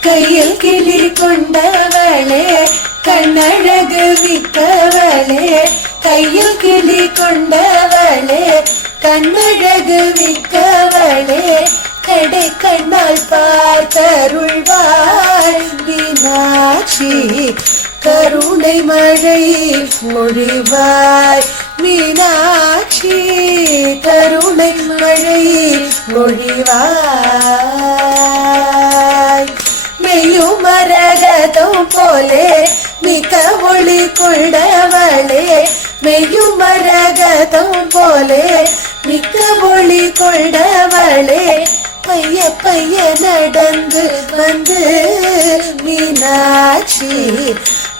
கையில் கிளி கொண்டவளே கண்ணழகு மிக்கவளே கையில் கிளி கொண்டவளே கண்ணழகு மிக்கவளே கடை கண்ணால் பார்த்தருள்வாய் மீனாட்சி. கருணை மழை மொழிவாய் மீனாட்சி. கருணை மழை மொழிவாய் மரகதம் போலே மிக ஒளி கொண்டவளே மெய்யும் மரகதம் போலே மிக்க ஒளி கொண்டவளே பைய பைய நடந்து வந்து மீனாட்சி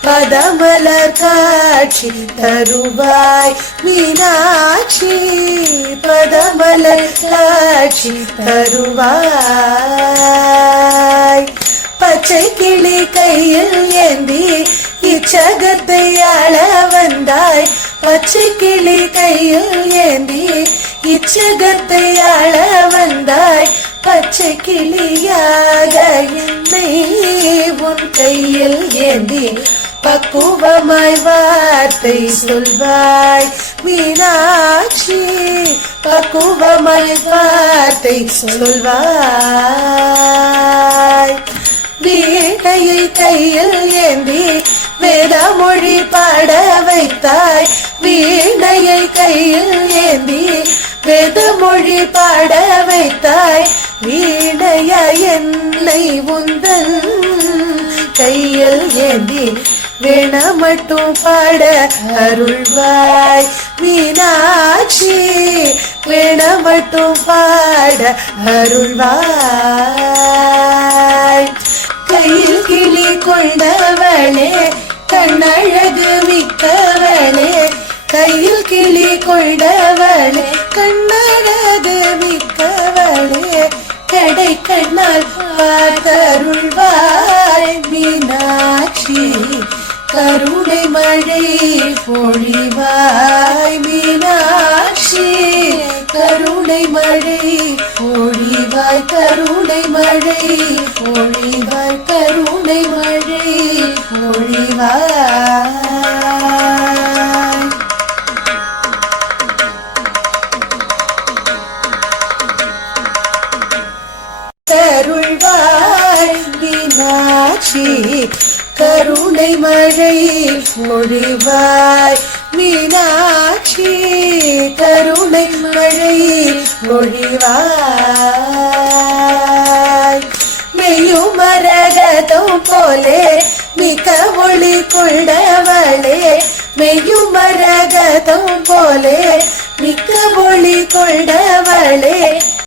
பதமலர் காட்சி தருவாய் மீனாட்சி பதமலர் காட்சி தருவாய். கையில் ஏந்தி இச்சகத்தை ஆள வந்தாய். பச்சை கிளி கையில் ஏந்தி இச்சகத்தை ஆள வந்தாய். பச்சை கிளியாக என்னை உன் கையில் ஏந்தி பக்குவமாய் வார்த்தை சொல்வாய். மீனாட்சி பக்குவமாய் வார்த்தை சொல்வாய். வீணையை கையில் ஏந்தி வேதமொழி பாட வைத்தாய். வீணையை கையில் ஏந்தி வேதமொழி பாட வைத்தாய். வீணைய என்னை உந்தன் கையில் ஏந்தி வேண மட்டும் பாட அருள்வாய். மீனாட்சி வேண மட்டும் பாட அருள்வாய். கண்ணழகு மிக்கவளே கையில் கிளி கொண்டவளே கண்ணழகு மிக்கவளே கடை கண்ணால் பார்த்தருள்வாய் மீனாட்சி கருணை மழை பொழிவாய் மீன் மழை பொழிவர் கருணை மழை பொழிவார் கருள்வாய் மீனாட்சி கருணை மழை மொழிவாய் மீனாட்சி கருணை மழை மொழிவாய் மரகதம் போலே மிக ஒளி கொண்டவளே மெய்யும் மரகதம் போலே மிக்க ஒளி கொண்டவளே